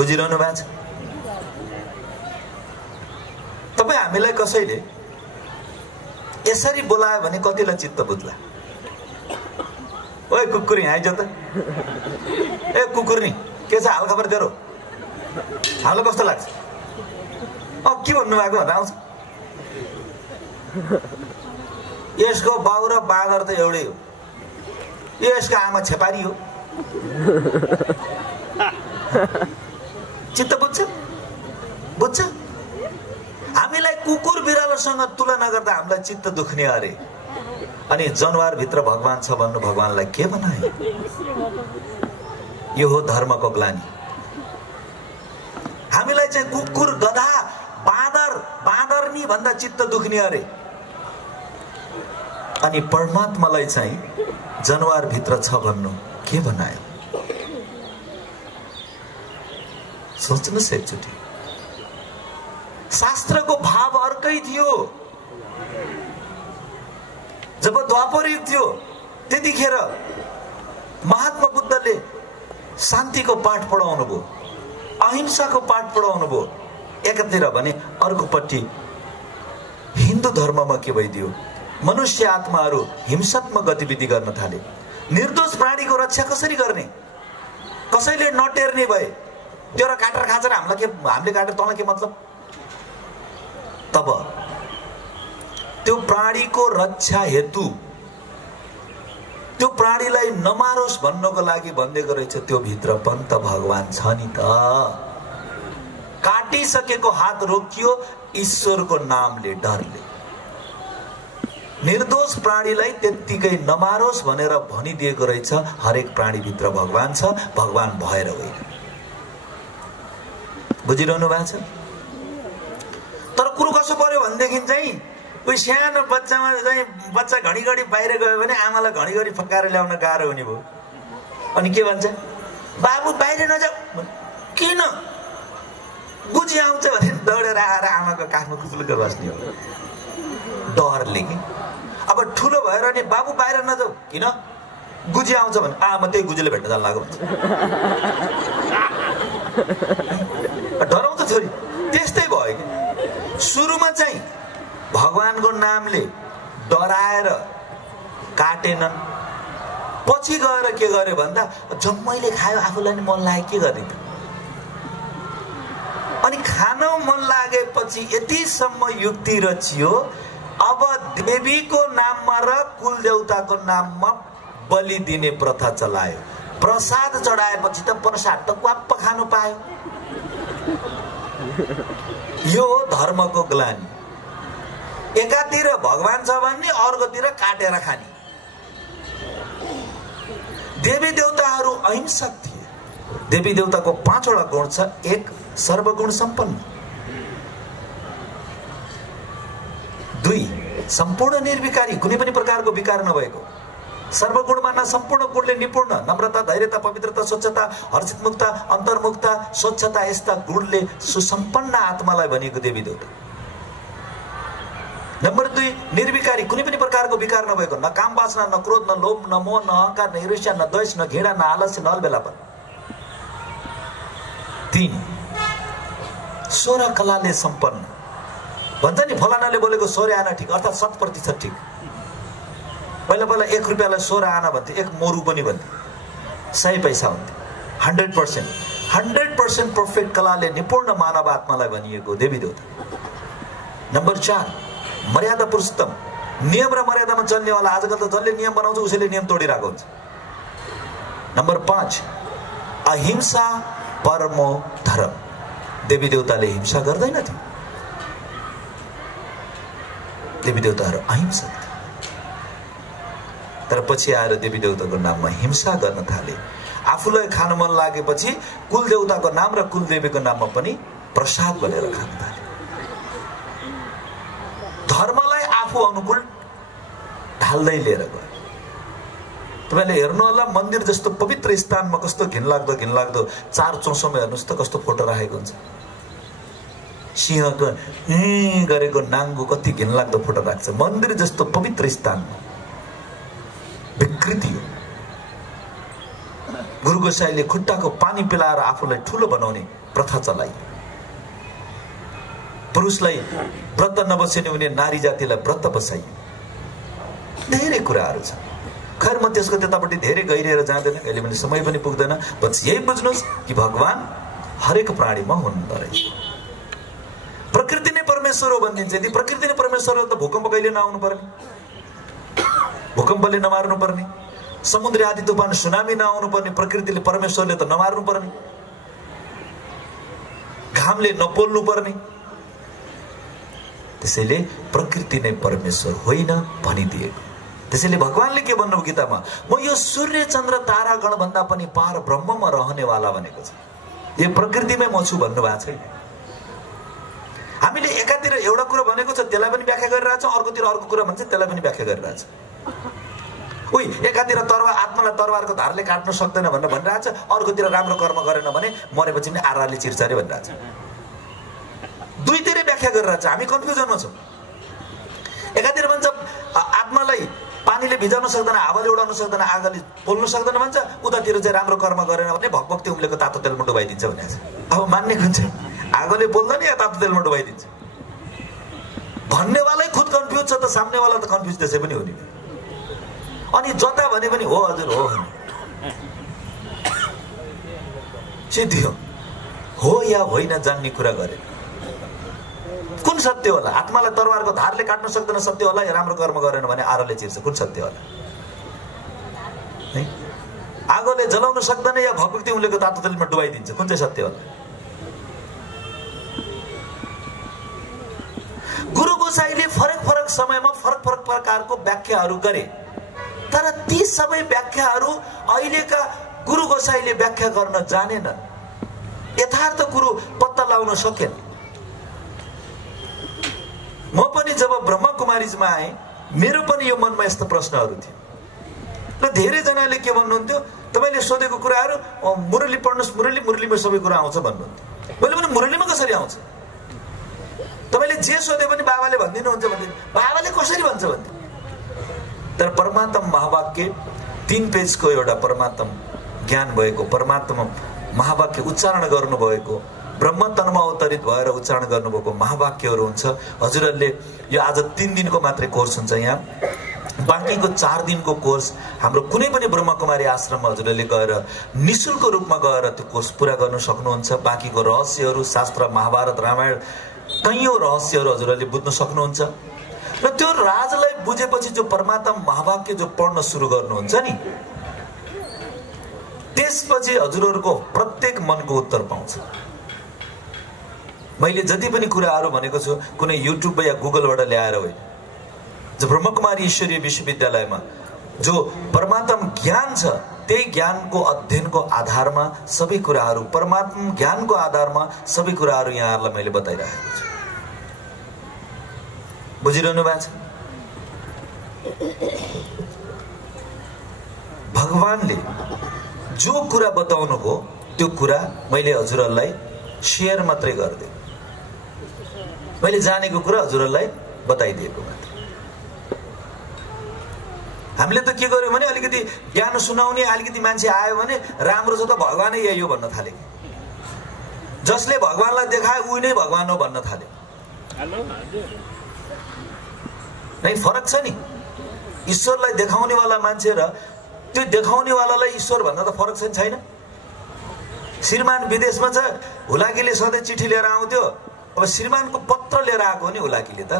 बुझिरहनु भएको छ? तपाई हामीलाई कसैले यसरी बोलायो भने कतिलाई चित्त बुझ्ला? ओए कुकुरी आइज त, ए कुकुरनी के छ हाल खबर तेरो, हाल कस्तो लाग्छ? के भन्नुभएको भनेर आउँछ। यसको बाउ र बाँदर त एउटै हो, यसको आमा छेपारी हो। चित्त बुझ्छ? बुझ्छ? हामीलाई कुकुर बिरालोसँग तुलना गर्दा हामीलाई चित्त दुख्ने अरे, अनि जनावर भित्र भगवान छ भन्नु भगवानलाई के बनाए? यो हो धर्मको ग्लानी। हामीलाई चाहिँ कुकुर, गधा, बाँदरनी भन्दा चित्त दुख्ने अरे, अनि परमात्मालाई चाहिँ जनावर भित्र छ भन्नु के बनायो? सोच्नुस् एकचोटि। शास्त्रको भाव अर्कै थियो। जब द्वापर युग थियो त्यतिखेर महात्मा बुद्धले शान्तिको पाठ पढाउनु भयो, अहिंसाको पाठ पढाउनु भयो एकातिर भने, अर्कोपट्टि हिन्दू धर्ममा के भइदियो? मनुष्य आत्माहरू हिंसात्मक गतिविधि गर्न थाले। निर्दोष प्राणीको रक्षा कसरी गर्ने? कसैले नटेर्ने भए त्यो र काटेर खाँचेर हामीले काटेर तँलाई के मतलब? तब त्यो प्राणीको रक्षा हेतु त्यो प्राणीलाई नमारोस् भन्नको लागि भनिदिएको रहेछ, त्यो भित्र पनि त भगवान छ नि त। काटिसकेको हात रोकियो ईश्वरको नामले, डरले। निर्दोष प्राणीलाई त्यत्तिकै नमारोस् भनेर भनिदिएको रहेछ, हरेक प्राणी भित्र भगवान छ, भगवान भएर होइन। बुझिरहनु भएको छ? तर कुरो कसो पर्यो भनेदेखि चाहिँ कोही सानो बच्चामा चाहिँ बच्चा घडी बाहिर गयो भने आमालाई घडी फकाएर ल्याउन गाह्रो हुने भयो। अनि के भन्छ? बाबु बाहिर नजाऊ। किन? गुजी आउँछ भने दौडेर आएर आमाको काखमा खुजुलुक्क बस्ने हो, डरले कि। अब ठुलो भएर नि बाबु बाहिर नजाऊ, किन? गुजी आउँछ भने आमा त्यही गुजीले भेट्न जान लाग्यो भन्छ। डराउँछ छोरी। त्यस्तै भयो कि सुरुमा चाहिँ भगवानको नामले डराएर काटेनन्, पछि गएर के गर्यो भन्दा जम्मैले खायो, आफूलाई नि मन लाग्यो, के गर्ने त? अनि खान मन लागेपछि यतिसम्म युक्ति रचियो, अब देवीको नाममा र कुल देवताको नाममा बलि दिने प्रथा चलायो। प्रसाद चढाएपछि त प्रसाद त क्वाप्प खानु पायो। यो धर्मको ग्लानी। एकातिर भगवान छ भन्ने, अर्कोतिर काटेर खाने। देवी देवताहरू अहिंसक थिए। देवी देवताको 5 वटा गुण छ। 1 सर्वगुण सम्पन्न, 2 सम्पूर्ण निर्विकारी, कुनै पनि प्रकारको विकार नभएको, सर्वगुण मान्न सम्पूर्ण गुणले निपुण, नम्रता, धैर्यता, पवित्रता, स्वच्छता, हर्षितमुक्ता, अन्तर्मुक्ता, स्वच्छता, यस्ता गुणले सुसम्पन्न आत्मालाई भनिएको देवी देवता। नम्बर 2 निर्विकारी, कुनै पनि प्रकारको विकार नभएको, न काम वासना, न क्रोध, न लोभ, न मोह, न अहंकार, न ईर्ष्या, न द्वेष, न घृणा, न आलस्य, न अलबेलापन। 3 स्वर कलाले सम्पन्न। भन्छ नि फलानाले बोलेको 100 आना ठिक, अर्थात् 100% ठिक। पहिला 1 रुपियाँलाई 100 आना भन्थे, 1 मोरु पनि भन्थे, 100 पैसा हुन्थ्यो। 100% पर्फेक्ट कलाले निपुण मानव आत्मालाई भनिएको देवी देवता। नम्बर 4 मर्यादा पुरुषोत्तम, नियम र मर्यादामा चल्नेवाला। आजकल त जसले नियम बनाउँछ उसैले नियम तोडिरहेको हुन्छ। नम्बर 5 अहिंसा परमो धर्म। देवी देवताले हिंसा गर्दैनथे, देवी देवताहरू अहिंसक थिए। तर पछि आएर देवी देवताको नाममा हिंसा गर्न थाले। आफूलाई खान मन लागेपछि कुल देवताको नाम र कुल देवीको नाममा पनि प्रसाद भनेर खान थाले। धर्मलाई आफू अनुकूल ढाल्दै लिएर गयो। तपाईले हेर्नु होला, मन्दिर जस्तो पवित्र स्थानमा कस्तो घिनलाग्दो 4 चौसोमा हेर्नुस् त कस्तो फोटो राखेको हुन्छ। सिंहको गरेको नाङ्गो कति घिनलाग्दो फोटो राख्छ। मन्दिर जस्तो पवित्र स्थानमा विकृति हो। गुरु गोसाईले खुट्टाको पानी पिलाएर आफूलाई ठुलो बनाउने प्रथा चलाइयो। पुरुषलाई व्रत नबसिने हुने नारी जातिलाई व्रत बसाइयो। धेरै कुराहरू छ। खैर म त्यसको त्यतापट्टि धेरै गहिरिएर जाँदैन, कहिले पनि समय पनि पुग्दैन। बस यही बुझ्नुहोस् कि भगवान हरेक प्राणीमा हुनुहुँदो रहेछ। प्रकृति नै परमेश्वर हो भनिदिन्छ। यदि प्रकृति नै परमेश्वर हो त भूकम्प कहिले नआउनु पर्ने, भूकम्पले नमार्नु पर्ने, समुद्री आदि तूफान सुनामी नआउनु पर्ने, प्रकृतिले परमेश्वरले त नमार्नु पर्ने, घामले नपोल्नु पर्ने। त्यसैले प्रकृति नै परमेश्वर होइन भनिदिएको। त्यसैले भगवानले के भन्नुभयो गीतामा, म यो सूर्य चन्द्र तारागण भन्दा पनि पार ब्रह्ममा रहनेवाला भनेको छ। यो प्रकृतिमै म छु भन्नुभएको छैन। हामीले एकातिर एउटा कुरा भनेको छ त्यसलाई पनि व्याख्या गरिरहेछ, अर्कोतिर अर्को कुरा भन्छ त्यसलाई पनि व्याख्या गरिरहेछ। उही एकातिर आत्मालाई तरवारको धारले काट्न सक्दैन भनेर भनिरहेछ, अर्कोतिर राम्रो कर्म गरेन भने मरेपछि पनि आराले चिर्छ अरे भनिरहेछ। दुईतिरै व्याख्या गरिरहेछ। हामी कन्फ्युजनमा छौँ। एकातिर भन्छ आत्मालाई पानीले भिजाउन सक्दैन, हावाले उडाउन सक्दैन, आगोले पोल्न सक्दैन भन्छ, उतातिर चाहिँ राम्रो कर्म गरेन भने भकभक्ति उम्लेको तातो तेलमा डुबाइदिन्छ भनेको छ। अब मान्ने कुन चाहिँ आगोले पोल्दैन या तातो तेलमा डुबाइदिन्छ भन्नेवालै खुद कन्फ्युज छ त सामनेवाला त कन्फ्युज त्यसै पनि हुने। अनि जता भने पनि हो हजुर हो सिद्धि हो या होइन जान्ने कुरा गरे। कुन सत्य होला? आत्मालाई तरवारको धारले काट्न सक्दैन सत्य होला, या राम्रो कर्म गरेन भने आराले चिर्छ कुन सत्य होला? आगोले जलाउन सक्दैन या भक्ति उम्लेको तातो तेलमा डुबाइदिन्छ कुन चाहिँ सत्य होला? गुरु गोसाईले फरक फरक समयमा फरक फरक प्रकारको व्याख्याहरू गरे, तर ती सबै व्याख्याहरू अहिलेका गुरु गोसाईले व्याख्या गर्न जानेनन्, यथार्थ कुरो पत्ता लगाउन सकेन। म पनि जब ब्रह्मकुमारीजमा आएँ मेरो पनि यो मनमा यस्तो प्रश्नहरू थियो र धेरैजनाले के भन्नुहुन्थ्यो, तपाईँले सोधेको कुराहरू मुरली पढ्नुहोस्, मुरलीमा सबै कुरा आउँछ भन्नुहुन्थ्यो। मैले पनि मुरलीमा कसरी आउँछ? तपाईँले जे सोधे पनि बाबाले भनिदिनुहुन्छ भन्थ्यो। बाबाले कसरी भन्छ भन्थ्यो? तर परमात्म महावाक्य 3 पेजको एउटा परमात्म ज्ञान भएको, परमात्म महावाक्य उच्चारण गर्नुभएको, ब्रह्म तनमा अवतरित भएर उच्चारण गर्नुभएको महावाक्यहरू हुन्छ। हजुरहरूले यो आज 3 दिनको मात्रै कोर्स हुन्छ यहाँ, बाँकीको 4 दिनको कोर्स हाम्रो कुनै पनि ब्रह्मकुमारी आश्रममा हजुरहरूले गएर निःशुल्क रूपमा गएर त्यो कोर्स पुरा गर्न सक्नुहुन्छ। बाँकीको रहस्यहरू, शास्त्र, महाभारत, रामायण, कैयौँ रहस्यहरू हजुरहरूले बुझ्न सक्नुहुन्छ। र त्यो राजलाई बुझेपछि जो परमात्मा महावाक्य जो पढ्न सुरु गर्नुहुन्छ नि, त्यसपछि हजुरहरूको प्रत्येक मनको उत्तर पाउँछ। मैले जति पनि कुराहरू भनेको छु कुनै युट्युब या गुगलबाट ल्याएर होइन। जो ब्रह्मकुमारी ईश्वरीय विश्वविद्यालयमा जो परमात्म ज्ञान छ त्यही ज्ञानको अध्ययनको आधारमा सबै कुराहरू, परमात्मा ज्ञानको आधारमा सबै कुराहरू यहाँहरूलाई मैले बताइरहेको छु। बुझिरहनु भएको छ? भगवानले जो कुरा बताउनु हो त्यो कुरा मैले हजुरहरूलाई शेयर मात्रै गर्दै, मैले जानेको कुरा हजुरहरूलाई बताइदिएको मात्र। हामीले त के गर्यौँ भने अलिकति ज्ञान सुनाउने अलिकति मान्छे आयो भने राम्रो छ त भगवानै यही हो भन्न थाले। जसले भगवानलाई देखाए उही नै भगवान हो भन्न थाले। नै फरक छ नि। ईश्वरलाई देखाउनेवाला मान्छे र त्यो देखाउनेवालालाई ईश्वर भन्दा त फरक छैन? श्रीमान विदेशमा छ, हुलाकीले सधैँ चिठी लिएर आउँथ्यो, अब श्रीमानको पत्र लिएर आएको हो नि हुलाकीले त।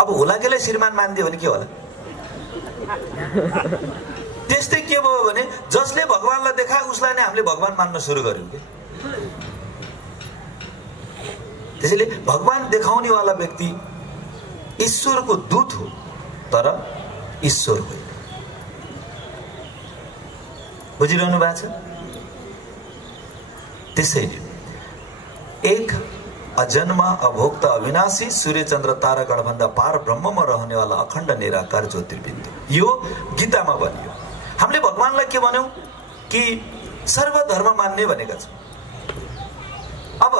अब हुलाकीलाई श्रीमान मानिदियो भने के होला? त्यस्तै के भयो भने जसले भगवानलाई देखाए उसलाई नै हामीले भगवान मान्न सुरु गर्यौँ कि। त्यसैले भगवान देखाउनेवाला व्यक्ति ईश्वरको दूत हो तर ईश्वर होइन। बुझिरहनु भएको छ? त्यसैले एक अजन्मा अभोक्ता अविनाशी सूर्य चन्द्र तारागण भन्दा पार ब्रह्ममा रहनेवाला अखण्ड निराकार ज्योतिर्बिन्दु, यो गीतामा भनियो। हामीले भगवानलाई के भन्यौं कि सर्वधर्म मान्ने भनेका छौँ। अब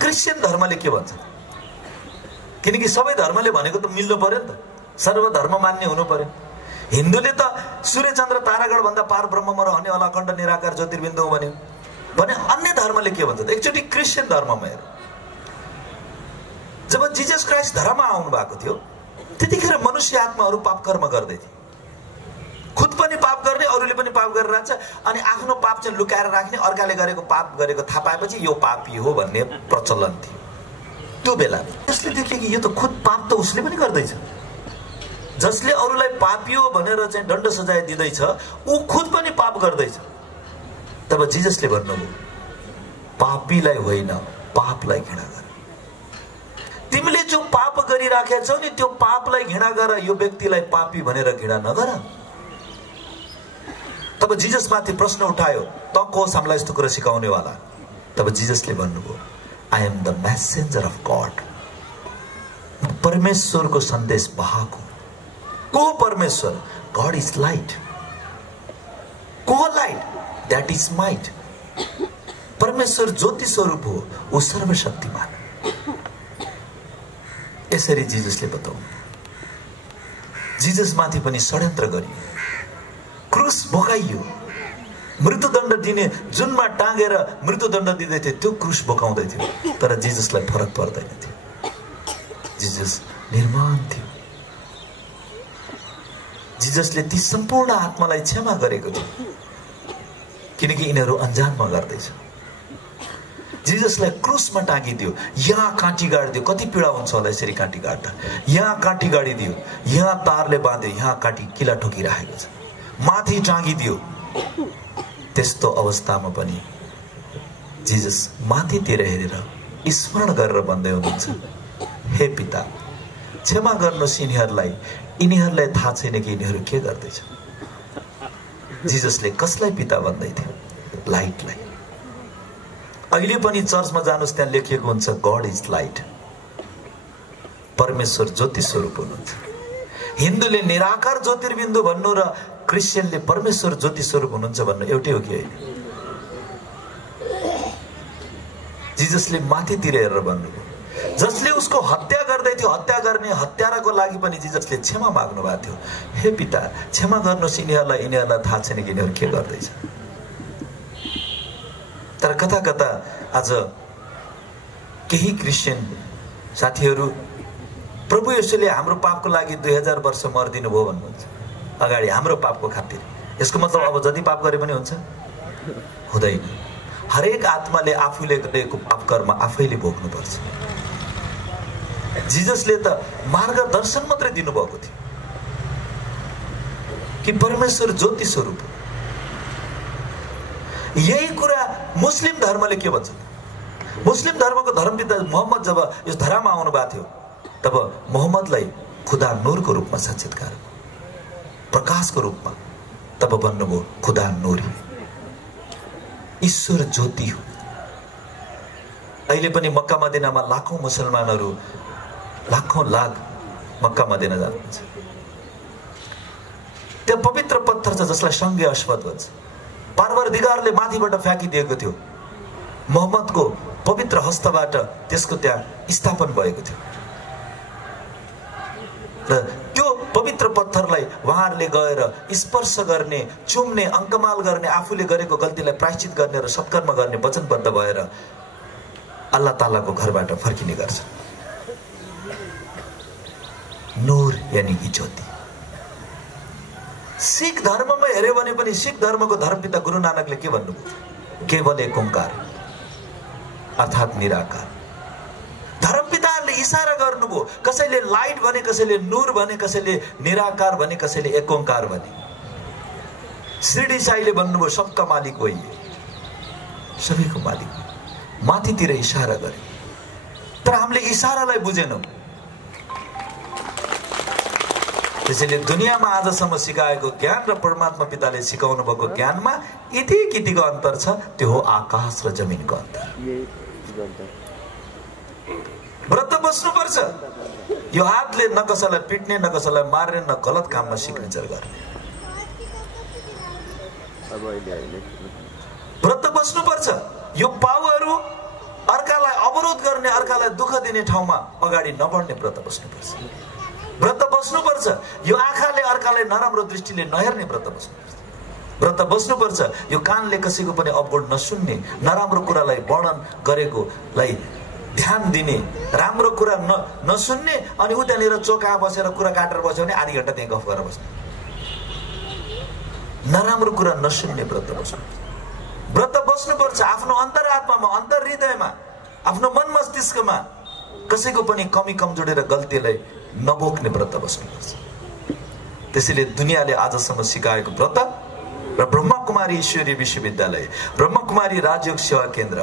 क्रिश्चियन धर्मले के भन्छ? किनकि सबै धर्मले भनेको त मिल्नु पर्यो नि त, सर्वधर्म मान्ने हुनु पर्यो। हिन्दूले त सूर्य चन्द्र तारागण भन्दा पार ब्रह्ममा रहने वाला अखण्ड निराकार ज्योतिर्बिन्दु भन्यो भने अन्य धर्मले के भन्छ? एकचोटि क्रिस्चियन धर्ममा हेर, जब जिजस क्राइस्ट धर्ममा आउनु भएको थियो त्यतिखेर मनुष्य आत्माहरू पाप कर्म गर्दै थिए, खुद पनि पाप गर्ने, अरूले पनि पाप गरेर राख्छ, अनि आफ्नो पाप चाहिँ लुकाएर राख्ने, अर्काले गरेको पाप गरेको थाहा पाएपछि यो पापी हो भन्ने प्रचलन थियो त्यो बेला। त्यसले देख्यो कि यो त खुद पाप त उसले पनि गर्दैछ, जसले अरूलाई पापी हो भनेर चाहिँ दण्ड सजाय दिँदैछ ऊ खुद पनि पाप गर्दैछ। तब जिजसले भन्नुभयो पापीलाई होइन पापलाई घृणा गर। तिमीले जो पाप गरिराखेका छौ नि त्यो पापलाई घृणा गर, यो व्यक्तिलाई पापी भनेर घृणा नगर। तब जिजसमाथि प्रश्न उठायो, त को होस् हामीलाई यस्तो कुरा सिकाउने वाला? तब जिजसले भन्नुभयो I am the messenger of God, परमेश्वरको सन्देश वाहक हो। को परमेश्वर? God is light. को लाइट? That is might. परमेश्वर ज्योति स्वरूप हो, वो सर्वशक्तिमान। यसरी जिजसले बताउनु। जिजसमाथि पनि षड्यन्त्र गरियो, क्रुस बोकाइयो, मृत्युदण्ड दिने जुनमा टाँगेर मृत्युदण्ड दिँदै थियो त्यो क्रुस बोकाउँदै थियो, तर जिजसलाई फरक पर्दैन थियो। जिजस निर्माण थियो। जिजसले ती सम्पूर्ण आत्मालाई क्षमा गरेको थियो किनकि यिनीहरू अन्जानमा गर्दैछ। जिजसलाई क्रुसमा टाँगिदियो, यहाँ काँटी गाडिदियो। कति पीडा हुन्छ होला यसरी काँटी गाड्दा। यहाँ काँटी गाडिदियो, यहाँ तारले बाँध्यो, यहाँ काँटी किला ठोकिरहेको छ, माथि टाँगिदियो। त्यस्तो अवस्थामा पनि जिजस माथितिर हेरेर स्मरण गरेर भन्दै हुनुहुन्छ हे पिता क्षमा गर्नुहोस् यिनीहरूलाई, यिनीहरूलाई थाहा छैन कि यिनीहरू के गर्दैछ। जिजसले कसलाई पिता भन्दै थियो? लाइटलाई। अहिले पनि चर्चमा जानुहोस् त्यहाँ लेखिएको हुन्छ गॉड इज लाइट, परमेश्वर ज्योति स्वरूप हुनुहुन्छ। हिन्दूले निराकार ज्योतिर्बिन्दु भन्नु र क्रिस्चियनले परमेश्वर ज्योति स्वरूप हुनुहुन्छ भन्नु एउटै हो कि होइन? जिजसले माथितिर हेरेर भन्नुभयो। जसले उसको हत्या गर्दै थियो, हत्या गर्ने हत्याराको लागि पनि जिजसले क्षमा माग्नु भएको थियो। हे पिता क्षमा गर्नुहोस् यिनीहरूलाई, यिनीहरूलाई थाहा छैन कि यिनीहरू के गर्दैछ। तर कता कता आज केही क्रिस्चियन साथीहरू प्रभु येशूले हाम्रो पापको लागि 2000 वर्ष मर्दिनु भयो भन्नुहुन्छ अगाडि हाम्रो पापको खातिर। यसको मतलब अब जति पाप गरे पनि हुन्छ? हुँदैन। हरेक आत्माले आफूले गरेको पाप कर्म आफैले भोग्नुपर्छ। जिजसले त मार्गदर्शन मात्रै दिनुभएको थियो कि परमेश्वर ज्योति स्वरूप। यही कुरा मुस्लिम धर्मले के भन्छ? मुस्लिम धर्मको धर्मपिता मोहम्मद जब यस धरामा आउनु भएको थियो तब मोहम्मदलाई खुदा नूरको रूपमा साक्षात्कार, प्रकाशको रूपमा। तब भन्नुभयो खुदा नूर, ईश्वर ज्योति हो। अहिले पनि मक्का मदिनामा लाखौं मुसलमानहरू, लाखौं लाख मक्का मदिना जानुहुन्छ। त्यहाँ पवित्र पत्थर छ जसलाई संगे अस्वद भन्छ। परवरदिगारले माथिबाट फ्याँकिदिएको थियो, मोहम्मदको पवित्र हस्तबाट त्यसको त्यहाँ स्थापन भएको थियो। र त्यो पवित्र पत्थरलाई उहाँहरूले गएर स्पर्श गर्ने, चुम्ने, अङ्कमाल गर्ने, आफूले गरेको गल्तीलाई प्रायश्चित गर्ने र सत्कर्म गर्ने वचनबद्ध भएर अल्लाह तालाको घरबाट फर्किने गर्छ। नूर यानी कि ज्योति। सिख धर्ममा हेर्यो भने पनि सिख धर्मको धर्मपिता गुरु नानकले के भन्नुभयो? केवल एक ओंकार अर्थात निराकार। धर्मपिताहरूले इशारा गर्नुभयो, कसैले लाइट भने, कसैले नूर भने, कसैले निराकार भने, कसैले एक ओंकार भने। शिरडी साईले भन्नुभयो सबका मालिक वही है, सबैको मालिक। माथितिर इशारा गरे, तर हामीले इशारालाई बुझेनौं। त्यसैले दुनियाँमा आजसम्म सिकाएको ज्ञान र परमात्मा पिताले सिकाउनु भएको ज्ञानमा यति कितिको अन्तर छ, त्यो हो आकाश र जमिनको अन्तर। व्रत बस्नुपर्छ। यो हातले न कसैलाई पिट्ने, न कसैलाई मार्ने, न गलत काममा सिग्नेचर गर्ने। व्रत बस्नुपर्छ। यो पाउहरू अर्कालाई अवरोध गर्ने, अर्कालाई दुःख दिने ठाउँमा अगाडि नबढ्ने व्रत बस्नुपर्छ। व्रत बस्नुपर्छ। यो आँखाले अर्कालाई नराम्रो दृष्टिले नहेर्ने व्रत बस्नुपर्छ। व्रत बस्नुपर्छ। यो कानले कसैको पनि अपगोड नसुन्ने, नराम्रो कुरालाई वर्णन गरेकोलाई ध्यान दिने, राम्रो कुरा नसुन्ने, अनि उतानिर चोका बसेर कुरा काटेर बस्यो भने आधी घण्टा त्यहाँ गफ गरेर बस्ने। नराम्रो कुरा नसुन्ने व्रत बस्नुपर्छ। व्रत बस्नुपर्छ। आफ्नो अन्तरात्मामा, अन्तर हृदयमा, आफ्नो मन मस्तिष्कमा कसैको पनि कमी कमजोरी र गल्तीलाई नबोक्ने व्रत बस्नुपर्छ। त्यसैले दुनियाँले आजसम्म सिकाएको व्रत र ब्रह्मकुमारी ईश्वरीय विश्वविद्यालय, ब्रह्मकुमारी राजयोग सेवा केन्द्र,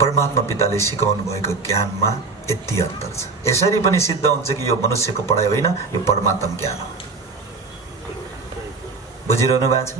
परमात्मा पिताले सिकाउनु भएको ज्ञानमा यति अन्तर छ। यसरी पनि सिद्ध हुन्छ कि यो मनुष्यको पढाइ होइन, यो परमात्मा ज्ञान हो। बुझिरहनु भएको छ?